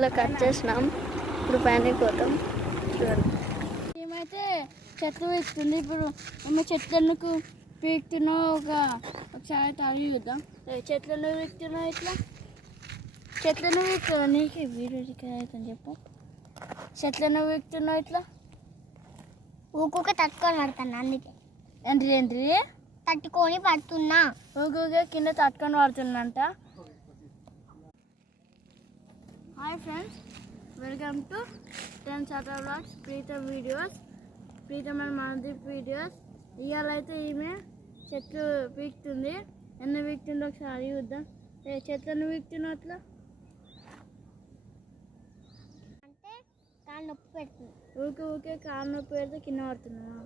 ఊర్లో కట్ చేసినాం. ఇప్పుడు పైన పోతాం. చూడండి ఏమైతే చెట్లు పీకుతుంది. ఇప్పుడు మేము చెట్లకు పీకుతున్నాం. ఒకసారి తాగి చూద్దాం. చెట్లను పీకుతున్నాం. ఇట్లా చెట్లను పీకుతున్నాం. నీకు వీడియో అవుతుంది చెప్పు. చెట్లను పీకుతున్నావు. ఇట్లా ఊకుకే తట్టుకొని పడుతున్నా. అందుకే ఏంటి తట్టుకొని పడుతున్నా. ఊకే కింద తట్టుకొని పడుతున్నంట. Hi friends, welcome to 10 Sata Vlogs, Preetham videos, Preetham and Mandeep videos. ఇవాళ అయితే ఈమె చెట్లు పీకుతుంది. ఎన్ని పీకుతుందో ఒకసారి చూద్దాం. చెట్లను పీకుతున్నావు. అట్లా అంటే కాళ్ళు నొప్పి పెడుతుంది. ఊకే కాలు నొప్పి పెడితే కింద పడుతున్నావా?